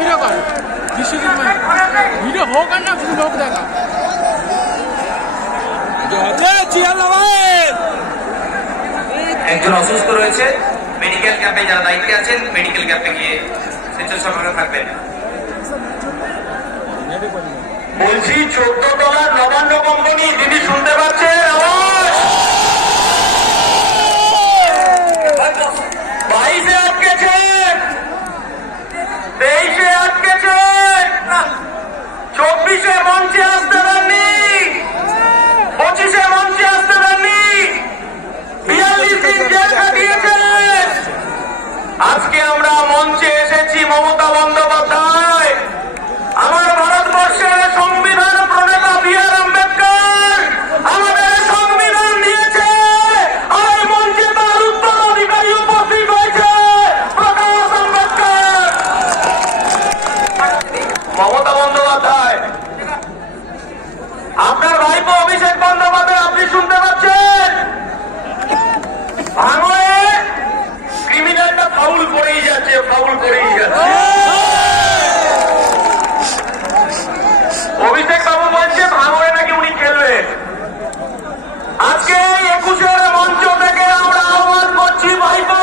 Video কর Biswajit video হোক আর না শুধু লোক দেখা একজন অসুস্থ রয়েছে, মেডিকেল ক্যাম্পে যারা দায়িত্বে আছেন মেডিকেল ক্যাম্পে গিয়ে স্বেচ্ছাসেবকরা থাকবেন। বলছি 14 তলার নবান্ন কোম্পানি দিদি শুনতে পাচ্ছেন আওয়াজ? 22-এ আটকেছেন, 23-এ আটকেছেন, 24-এ মঞ্চে আসতে দেননি, 25-এ মঞ্চে আসতে দেননি, 42 দিন জেল কাটিয়েছেন। আজকে আমরা মঞ্চে এসেছি মমতা বন্দ্যোপাধ্যায়, আমার ভারতবর্ষের সংবিধান প্রণেতা বি.আর. আম্বেদকর আমাদের সংবিধান দিয়েছে, আর এই মঞ্চে তার উত্তরাধিকারী উপস্থিত হয়েছে প্রকাশ আম্বেদকর। মমতা বন্দ্যোপাধ্যায়, আপনার ভাইপো অভিষেক বন্দ্যোপাধ্যায়, আপনি শুনতে পাচ্ছেন? ভাঙড়ে ক্রিমিনালটা ফাউল করেই যাচ্ছে, ফাউল করেই যাচ্ছে। অভিষেক বাবু বলছে ভাঙড়ে নাকি উনি খেলবেন। আজকে 21-এর মঞ্চ থেকে আমরা আহ্বান করছি ভাইপো,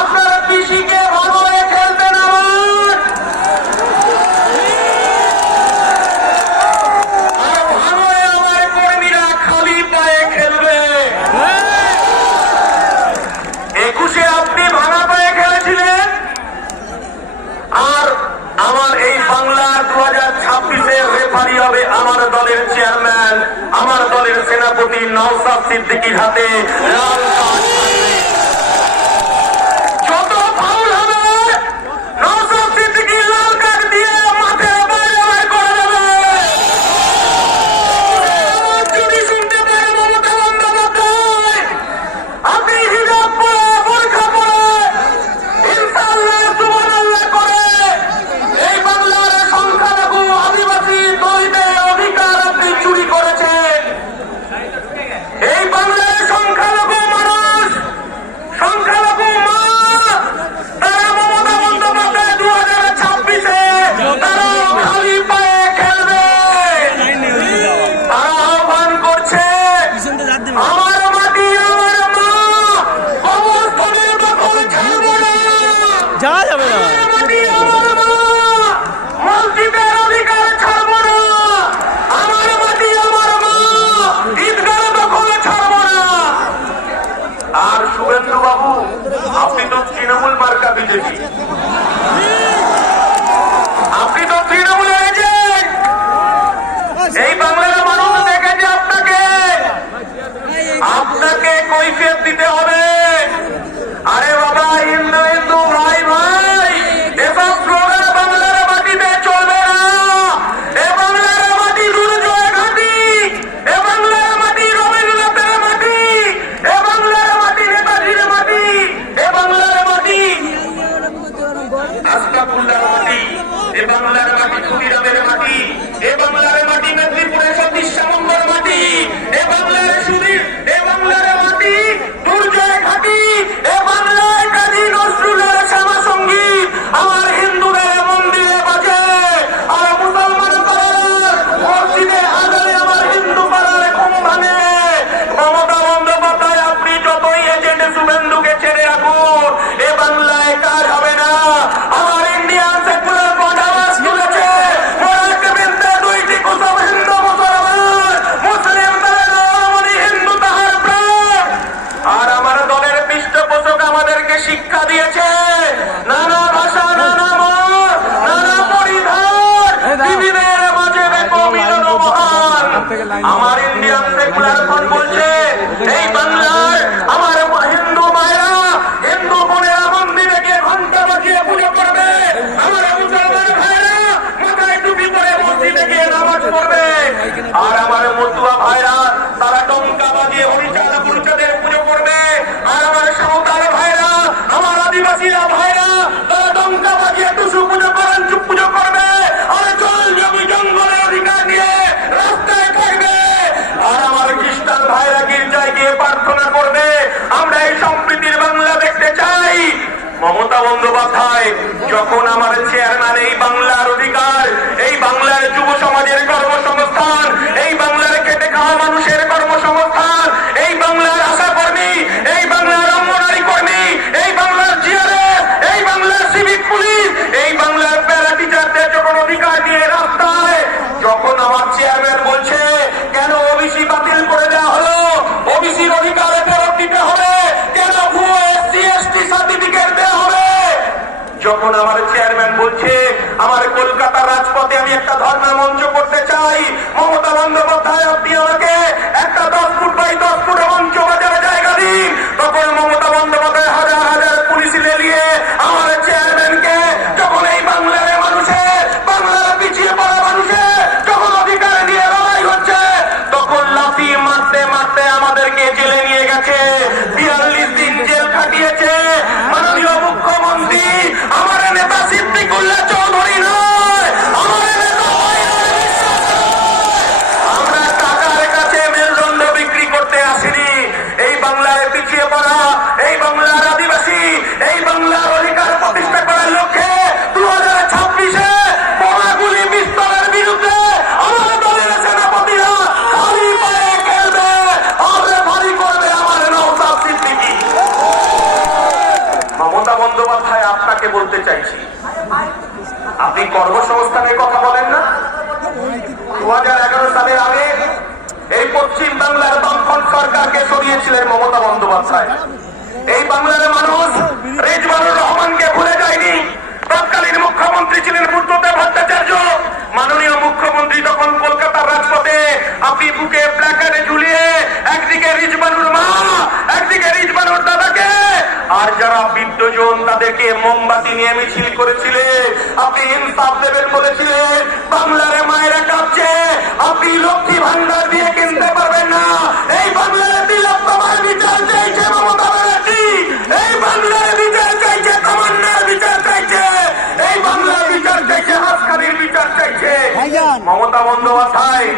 আপনারা পিসিকে ভাঙড়ে খেলতে নামান। আর ভাঙড়ে আমার কর্মীরা খালি পায়ে খেলবে। 21-এ আপনি ভাঙা পায়ে খেলেছিলেন, আর আমার এই বাংলার 2026-এর রেফারি হবে আমার দলের চেয়ারম্যান, আমার দলের সেনাপতি নওশাদ সিদ্দিকীর হাতে লাল কার্ড থাকবে। যত ফাউল হবে নওশাদ সিদ্দিকী লাল কার্ড দিয়ে মাঠে বাইরে বের করে দেবে। যদি শুনতে পারে মমতা বন্দ্যোপাধ্যায়, আপনি হিজাব পরে বোরখা পরে ইনশাআল্লাহ সুবহানাল্লাহ করে এই বাংলার সংখ্যালঘু আদিবাসী দলিতের অধিকার আপনি চুরি করেছেন। এই বাংলার সংখ্যালঘু মানুষ, সংখ্যালঘু মা, তারা মমতা বন্দ্যোপাধ্যায় 2026-এ তারাও খালি পায়ে খেলবে। তারা আহ্বান করছে আমার মাটি আমার মা, অবস্থানের দখল ছাড়বো না। যাওয়া যাবে না, আমার মাটি আমার মা, মসজিদের অধিকার ছাড়বো না। আমার মাটি আমার মা, ঈদগাহ দখল ছাড়বো না। আর শুভেন্দু বাবু, আপনি তো তৃণমূল মার্কা বিজেপি, আপনি তো তৃণমূলের এজেন্ট। এই বাংলার মানুষ দেখেছে আপনাকে, আপনাকে কৈফিয়ত দিতে হবে। আরে বাবা, হিন্দু হিন্দু ভাই ভাই, এসব স্লোগান বাংলার মাটিতে চলবে না। এ বাংলার মাটি দুর্জয় ঘাঁটি, এ বাংলার মাটি রবীন্দ্রনাথের মাটি, এ বাংলার মাটি নেতাজির মাটি, এ বাংলার মাটি আস্তাকুল্লার মাটি, এ বাংলার মাটি ক্ষুদিরামের মাটি, এ বাংলার মাটি মেদিনীপুরের সতীশ সামন্তর মাটি, এ বাংলার সুধীর, এ বাংলার মাটি দুর্জয় ঘাঁটি, এ বাংলায় কাজী নজরুলের শ্যামা সঙ্গীত আমার হিন্দুদের মন্দিরে বাজে, আর মুসলমান পাড়ার মসজিদে আজানে আমার হিন্দু পাড়ার ঘুম ভাঙে। মমতা বন্দ্যোপাধ্যায়, আপনি যতই এজেন্ট শুভেন্দুকে ছেড়ে রাখুন, এ বাংলায় কাজ হবে না। আমার ইন্ডিয়ান সেকুলার ফ্রন্ট আওয়াজ তুলেছে, মোরাকে বিনতে দুইটি কুসুম হিন্দু মুসলমান, মুসলিম তার রমণী হিন্দু তাহার প্রাণ। আর আমার দলের পৃষ্ঠপোষক আমাদেরকে শিক্ষা দিয়েছে, নানা ভাষা নানা মত নানা পরিধান, বিবিধের মাঝে বেকমিলন মহান। আমার ইন্ডিয়ান সেকুলার ফ্রন্ট বলছে, এই বাংলার আমার হিন্দু মায়েরা, হিন্দু বোনেরা মন্দিরে গিয়ে ঘন্টা বাজিয়ে পুজো করবে, আমার মুসলমান ভাইরা মাথায় টুপি পরে মসজিদে গিয়ে নামাজ পড়বে, আর আমার মতুয়া ভাইরা তারা টঙ্কা বাজিয়ে হরিচাঁদ গুরুচাঁদের পুজো করবে, আর আমার সাঁওতাল ভাইরা, আমার আদিবাসীরা ভাইরা তারা টঙ্কা বাজিয়ে টুসু পুজো করেন, চুপ পুজো করবে, আর জল জমি জঙ্গলের অধিকার নিয়ে রাস্তায় থাকবে, আর আমার খ্রিস্টান ভাইরা গির্জায় গিয়ে প্রার্থনা করবে। আমরা এই সম্প্রীতির বাংলা দেখতে চাই। মমতা বন্দ্যোপাধ্যায় যখন আমার চেয়ারম্যান এই বাংলার অধিকার, এই বাংলার যুব সমাজের কর্মসংস্থান, এই বাংলার খেটে খাওয়া মানুষের কর্মসংস্থান, এই বাংলার আশা কর্মী, এই বাংলার অঙ্গনারী কর্মী, এই বাংলার জিআরএফ, এই বাংলার সিভিক পুলিশ, এই বাংলার প্যারা টিচারদের যখন অধিকার নিয়ে রাস্তায়, যখন আমার চেয়ারম্যান বলছে কেন ওবিসি বাতিল করে দেওয়া হলো, ওবিসির অধিকারে ফেরত দিতে হবে, কেন ভুয়ো এসসি এসটি সার্টিফিকেট দেওয়া হবে, যখন আমার চেয়ারম্যান বলছে আমার কলকাতার রাজপথে আমি একটা ধর্ণা মঞ্চ করতে চাই, মমতা বন্দ্যোপাধ্যায় আপনি আমাকে একটা 10 ফুট বাই 10 ফুট মঞ্চ বাজারে জায়গা দিন, তখন মমতা বন্দ্যোপাধ্যায় হাজার হাজার পুলিশ লেলিয়ে আমার চেয়ারম্যানকে যখন এই বাংলার মানুষের, বাংলার পিছিয়ে পড়া মানুষের যখন অধিকার নিয়ে লড়াই হচ্ছে, তখন লাথি মারতে মারতে আমাদেরকে জেলে নিয়ে গেছে, 42 দিন জেল কাটিয়েছে মাননীয় মুখ্যমন্ত্রী। আমার নেতা সিদ্দিকুল্লাহ চৌধুরী নয়, আমার নেতা আমরা টাকার কাছে মেরুদণ্ড বিক্রি করতে আসিনি। এই বাংলার পিছিয়ে পড়া, এই বাংলার আদিবাসী, এই বাংলার অধিকার প্রতিষ্ঠা করার লক্ষ্যে 2026-এ বোমাগুলি বিস্তারের বিরুদ্ধে আমার দলের সেনাপতিরা খালি পায়ে খেলবে, আমরা ভারী করবে আমার নওশাদ সিদ্দিকী। মমতা বন্দ্যোপাধ্যায় আপনাকে বলতে চাইছি, আপনি কর্মসংস্থানের কথা বলেন না? 2011 সালের আগে এই পশ্চিম বাংলার বামফ্রন্ট সরকারকে সরিয়েছিলেন মমতা বন্দ্যোপাধ্যায়। এই বাংলার মানুষ রেজওয়ানুর রহমানকে ভুলে যায়নি। তৎকালীন মুখ্যমন্ত্রী ছিলেন বুদ্ধদেব ভট্টাচার্য। মাননীয় মুখ্যমন্ত্রী তখন কলকাতার রাজপথে আপনি বুকে প্ল্যাকার্ডে ঝুলিয়ে একদিকে রিজওয়ানুর মা, একদিকে রিজওয়ানুর দাদাকে, আর যারা বৃদ্ধজন তাদেরকে মোমবাতি নিয়ে মিছিল করেছিলেন। আপনি ইনসাফ দেবেন বলেছিলেন, বাংলার মায়েরা কাঁপছে, আপনি লক্ষ্মী ভান্ডার দিয়ে কিনতে পারবেন না। এই বাংলার তিলোত্তমার বিচার চাইছে মমতা ব্যানার্জি, এই বাংলার বিচার চাইছে তামান্নার বিচার চাইছে, এই বাংলার বিচার চাইছে হাসখালির বিচার চাইছে মমতা বন্দ্যোপাধ্যায়।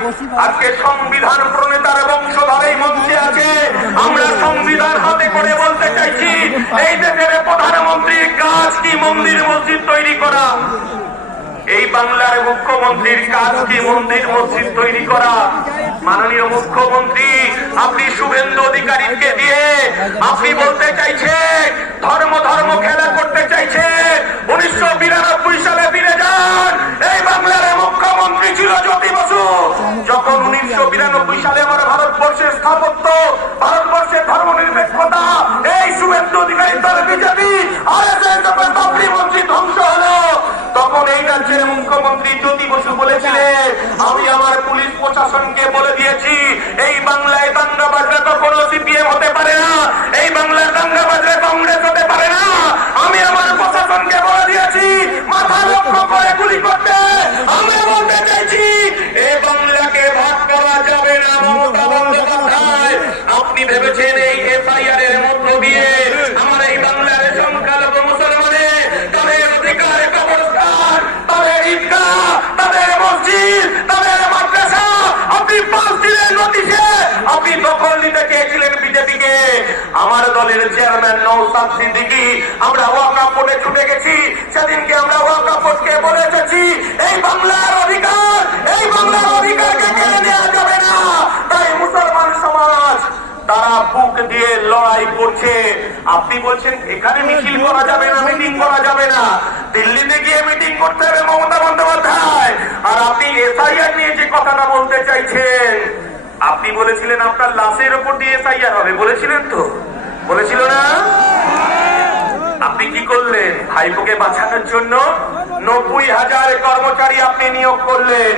আজকে সংবিধান প্রণেতার বংশধর এই মঞ্চে আছে, আমরা সংবিধান হাতে করে বলতে চাইছি এই দেশের প্রধানমন্ত্রীর কাজ কি মন্দির মসজিদ তৈরি করা, এই বাংলার মুখ্যমন্ত্রীর কাজ কি মন্দির মসজিদ তৈরি করা। মাননীয় মুখ্যমন্ত্রী আপনি শুভেন্দু অধিকারীকে দিয়ে আপনি বলতে চাইছেন ধর্ম ধর্ম খেলা করতে চাইছেন। 1992 সালে ফিরে যান, এই বাংলার মুখ্যমন্ত্রী ছিল জ্যোতি বসু। যখন 1992 সালে আমার ভারতবর্ষের স্থাপত্য, ভারতবর্ষের ধর্ম নিরপেক্ষতা এই শুভেন্দু অধিকারীর দল বিজেপি আরএসএস যখন বাবরি মসজিদ ধ্বংস হলো, তখন এই রাজ্যের মুখ্যমন্ত্রী জ্যোতি বসু বলেছিলেন আমি আমার পুলিশ প্রশাসনকে বলে দিয়েছি এই বাংলায় দাঙ্গাবাজরা কখনো সিপিএম হতে পারে না, এই বাংলার দাঙ্গাবাজরা কংগ্রেস হতে পারে না। আমি আমার প্রশাসনকে বলে দিয়েছি মাথা লক্ষ্য করে গুলি করতে। আমরা বলতে চাইছি এই বাংলাকে ভাগ করা যাবে না। মমতা বন্দ্যোপাধ্যায় আপনি ভেবেছেন এই এফআইআর এর মধ্য দিয়ে আমার এই বাংলার সংখ্যালঘু মুসলমানের তাদের অধিকার, কবরস্থান, তাদের ঈদগাহ, তাদের মসজিদ, তাদের মাদ্রাসা আপনি 5 দিনের নোটিশে আপনি দখল নিতে চেয়েছিলেন বিজেপিকে। আমার দলের চেয়ারম্যান নওশাদ সিদ্দিকী আমরা ওয়াকফ বোর্ডে ছুটে গেছি, সেদিনকে আমরা ওয়াকফ বোর্ডকে বলে এসেছি এই বাংলার অধিকার, এই বাংলার অধিকারকে কেড়ে নেওয়া যাবে না। তাই মুসলমান সমাজ তারা বুক দিয়ে লড়াই করছে। আপনি বলছেন এখানে মিছিল করা যাবে না, মিটিং করা যাবে না, দিল্লিতে গিয়ে মিটিং করতে হবে মমতা বন্দ্যোপাধ্যায়। আর আপনি এসআইআর নিয়ে যে কথাটা বলতে চাইছেন, আপনি বলেছিলেন আপনার লাশের উপর দিয়ে এসআইআর হবে, বলেছিলেন তো? বলেছিল না? আপনি কি করলেন? ভাইপোকে বাঁচানোর জন্য 90,000 কর্মচারী আপনি নিয়োগ করলেন।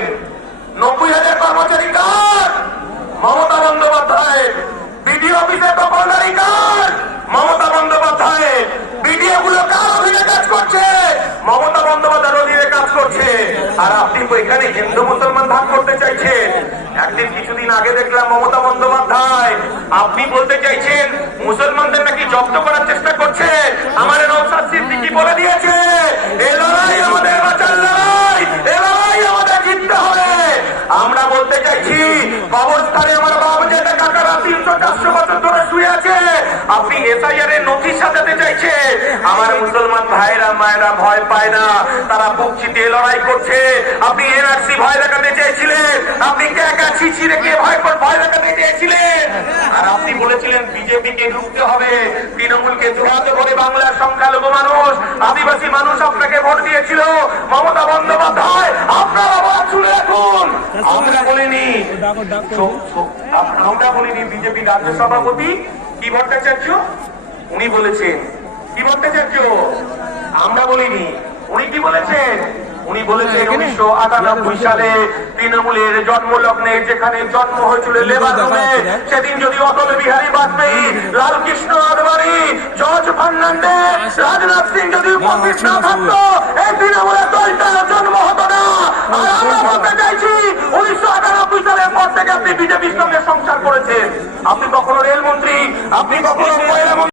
90,000 কর্মচারী কার? মমতা বন্দ্যোপাধ্যায়। বিডিও অফিসে দখলদারি কার? মমতা বন্দ্যোপাধ্যায়। বিডিও গুলো কার অধীনে কাজ করছে? মমতা বন্দ্যোপাধ্যায়ের অধীনে কাজ করছে। আর আপনি এখানে হিন্দু মুসলমান ভাগ করতে চাইছেন। একদিন কিছুদিন আগে দেখলাম মমতা বন্দ্যোপাধ্যায় আপনি বলতে চাইছেন মুসলমানদের নাকি জব্দ করার চেষ্টা করছে। আমার নওশাদ সিদ্দিকী বলে দিয়েছে এই লড়াই আমাদের বাঁচার লড়াই, এই লড়াই আমাদের জিততে হবে। আমরা বলতে চাইছি কবরস্থানে আমার বাবা যেটা কাকারা 300-400 বছর ধরে শুয়ে আছে, আপনি এসআইআর এর নথি সাজাতে চাইছেন। চাইছে। আমার মুসলমান ভাইরা মায়েরা ভয় পায় না, তারা বুক চিতিয়ে লড়াই করছে। আপনি এনআরসি ভয় দেখাতে চেয়েছিলেন, আপনি ছিছি রেখে ভয় দেখাতে চেয়েছিলেন, আর আপনি বলেছিলেন বিজেপিকে ঢুকতে হবে, তৃণমূলকে জোড়াতে করে বাংলার সংখ্যালঘু মানুষ আদিবাসী মানুষ আপনাকে ভোট দিয়েছিল। মমতা বন্দ্যোপাধ্যায় আপনার আবার শুনে রাখুন, আমরা বলিনি, আমরা বলিনি বিজেপি রাজ্য সভাপতি কি ভট্টাচার্য উনি বলেছেন, কি ভট্টাচার্য আমরা বলিনি, উনি কি বলেছেন? উনি বলেছেন 1998 সালে তৃণমূলের জন্মলগ্নে যেখানে জন্ম হয়েছিল লেবার রুমে, সেদিন যদি অটল বিহারী বাজপেয়ী, লালকৃষ্ণ আদবানি, জর্জ ফার্নান্ডেজ, রাজনাথ সিং যদি উপস্থিত না থাকতো, এই তৃণমূলের দলটার জন্ম হতো না। আর আমরা বলতে চাইছি 1998 সালের পর থেকে আপনি বিজেপির সঙ্গে সংসার করেছেন। আপনি কখনো রেলমন্ত্রী, আপনি কখনো